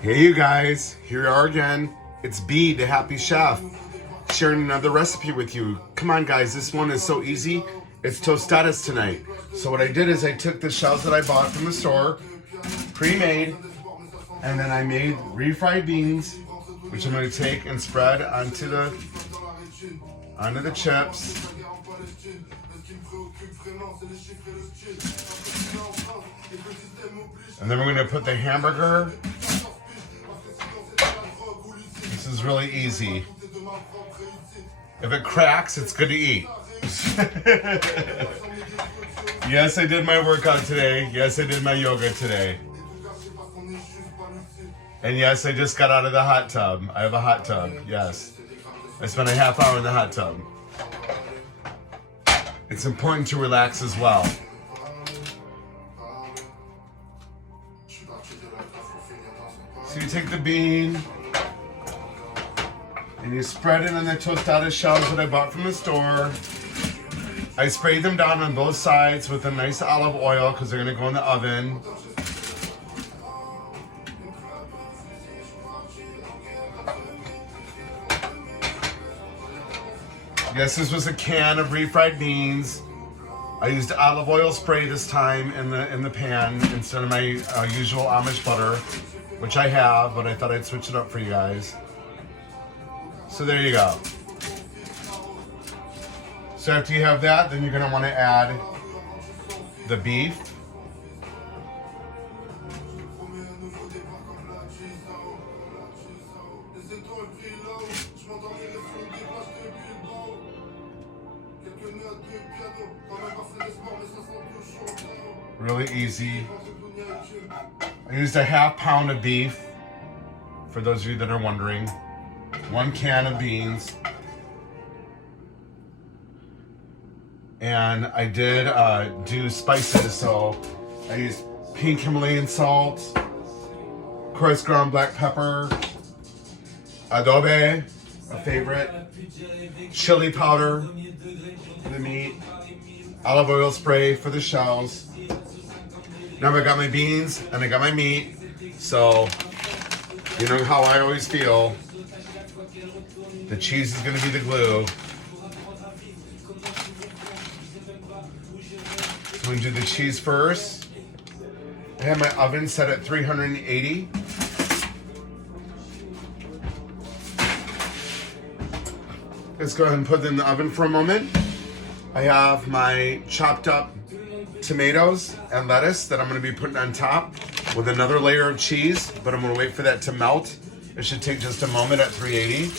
Hey you guys, here we are again. It's B, the Happy Chef, sharing another recipe with you. Come on guys, this one is so easy. It's tostadas tonight. So what I did is I took the shells that I bought from the store, pre-made, and then I made refried beans, which I'm going to take and spread onto the chips. And then we're going to put the hamburger. This is really easy. If it cracks, it's good to eat. Yes, I did my workout today. Yes, I did my yoga today. And yes, I just got out of the hot tub. I have a hot tub, yes. I spent a half hour in the hot tub. It's important to relax as well. So you take the bean and you spread it on the tostada shells that I bought from the store. I sprayed them down on both sides with a nice olive oil because they're going to go in the oven. Yes, this was a can of refried beans. I used olive oil spray this time in the pan instead of my usual Amish butter, which I have, but I thought I'd switch it up for you guys. So there you go. So after you have that, then you're going to want to add the beef. Really easy. I used a half pound of beef, for those of you that are wondering. 1 can of beans. And I did do spices, so I used pink Himalayan salt, coarse ground black pepper, adobe, a favorite, chili powder for the meat, olive oil spray for the shells. Now I got my beans and I got my meat, so you know how I always feel. The cheese is going to be the glue. So I'm going to do the cheese first. I have my oven set at 380. Let's go ahead and put it in the oven for a moment. I have my chopped up tomatoes and lettuce that I'm going to be putting on top with another layer of cheese, but I'm going to wait for that to melt. It should take just a moment at 380.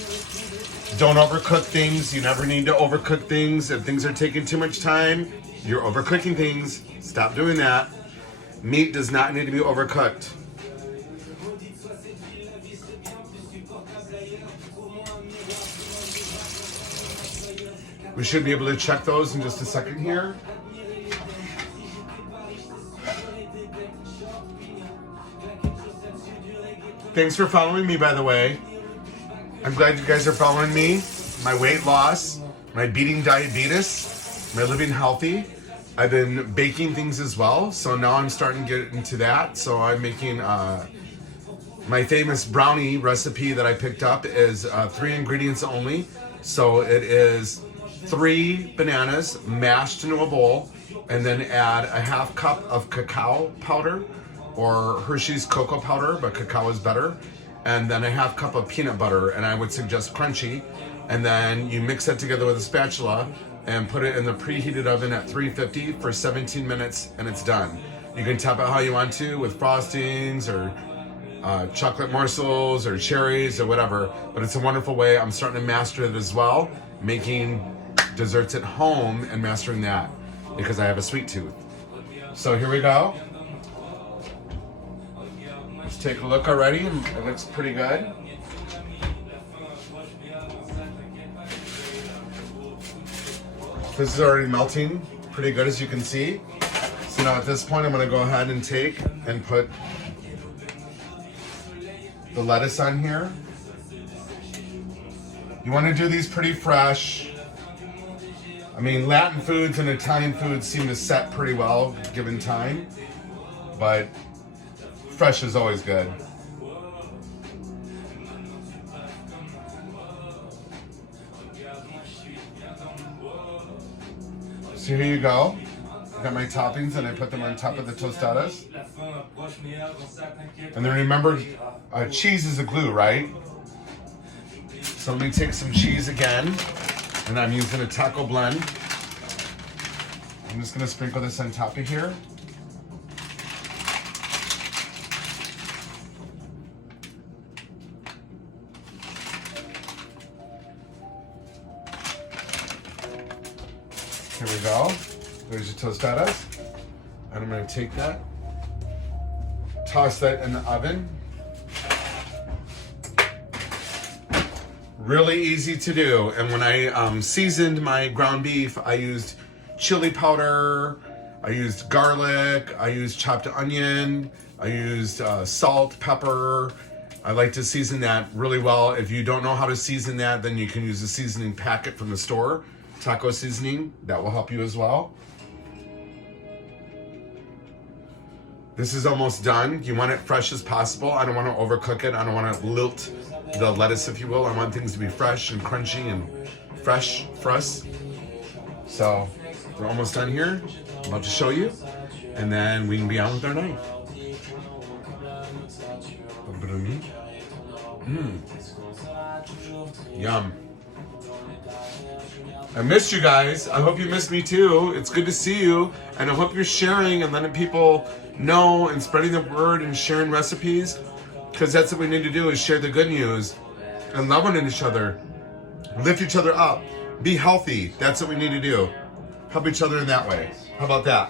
Don't overcook things. You never need to overcook things. If things are taking too much time, you're overcooking things. Stop doing that. Meat does not need to be overcooked. We should be able to check those in just a second here. Thanks for following me, by the way. I'm glad you guys are following me. My weight loss, my beating diabetes, my living healthy. I've been baking things as well, so now I'm starting to get into that. So I'm making my famous brownie recipe that I picked up is 3 ingredients only. So it is 3 bananas mashed into a bowl, and then add a half cup of cacao powder or Hershey's cocoa powder, but cacao is better. And then a half cup of peanut butter, and I would suggest crunchy. And then you mix that together with a spatula and put it in the preheated oven at 350 for 17 minutes, and it's done. You can top it how you want to with frostings or chocolate morsels or cherries or whatever, but it's a wonderful way. I'm starting to master it as well, making desserts at home and mastering that because I have a sweet tooth. So here we go. Let's take a look already. It looks pretty good. This is already melting pretty good, as you can see. So now at this point, I'm going to go ahead and take and put the lettuce on here. You want to do these pretty fresh. I mean, Latin foods and Italian foods seem to set pretty well given time, but fresh is always good. So here you go. I got my toppings and I put them on top of the tostadas. And then remember, cheese is a glue, right? So let me take some cheese again. And I'm using a taco blend. I'm just gonna sprinkle this on top of here. Here we go. There's your tostadas. And I'm gonna take that, toss that in the oven. Really easy to do. And when I seasoned my ground beef, I used chili powder, I used garlic, I used chopped onion, I used salt, pepper. I like to season that really well. If you don't know how to season that, then you can use a seasoning packet from the store, taco seasoning. That will help you as well. This is almost done. You want it fresh as possible. I don't want to overcook it. I don't want to lilt the lettuce, if you will. I want things to be fresh and crunchy and fresh for us. So we're almost done here. I'm about to show you, and then we can be on with our night. A little bit of meat. Yum. I missed you guys. I hope you missed me too. It's good to see you, and I hope you're sharing and letting people know and spreading the word and sharing recipes, because that's what we need to do, is share the good news and love on each other, lift each other up, be healthy. That's what we need to do. Help each other in that way. How about that?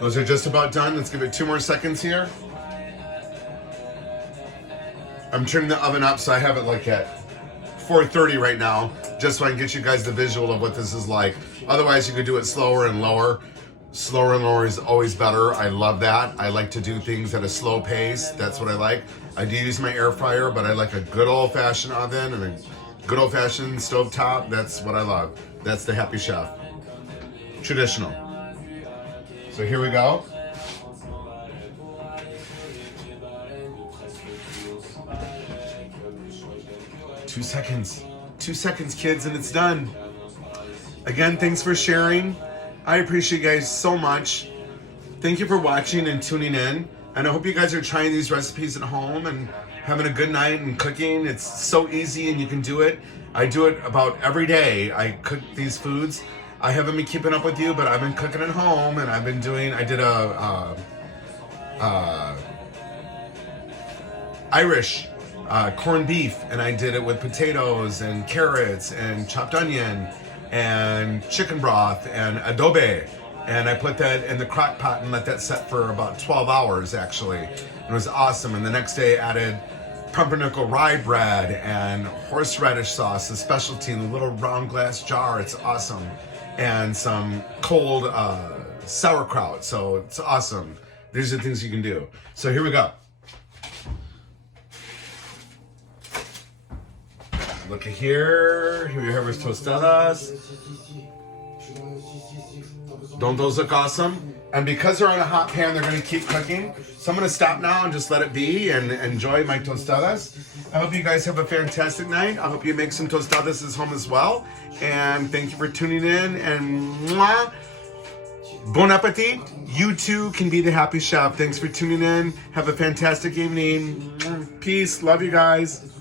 Those are just about done. Let's give it 2 more seconds here. I'm turning the oven up so I have it like at 430 right now, just so I can get you guys the visual of what this is like. Otherwise, you could do it slower and lower. Slower and lower is always better. I love that. I like to do things at a slow pace. That's what I like. I do use my air fryer, but I like a good old-fashioned oven and a good old-fashioned stove top. That's what I love. That's the Happy Chef. Traditional. So here we go. Two seconds, kids, and it's done. Again, thanks for sharing. I appreciate you guys so much. Thank you for watching and tuning in. And I hope you guys are trying these recipes at home and having a good night and cooking. It's so easy and you can do it. I do it about every day. I cook these foods. I haven't been keeping up with you, but I've been cooking at home, and I've been doing, I did a Irish corned beef, and I did it with potatoes and carrots and chopped onion and chicken broth and adobe, and I put that in the crock pot and let that set for about 12 hours actually. It was awesome. And the next day added pumpernickel rye bread and horseradish sauce, a specialty in a little round glass jar. It's awesome. And some cold sauerkraut. So it's awesome. These are the things you can do. So here we go. Look at here. Here we have our tostadas. Don't those look awesome? And because they're on a hot pan, they're going to keep cooking. So I'm going to stop now and just let it be and enjoy my tostadas. I hope you guys have a fantastic night. I hope you make some tostadas at home as well. And thank you for tuning in. And mwah, bon appetit. You too can be the Happy Chef. Thanks for tuning in. Have a fantastic evening. Peace. Love you guys.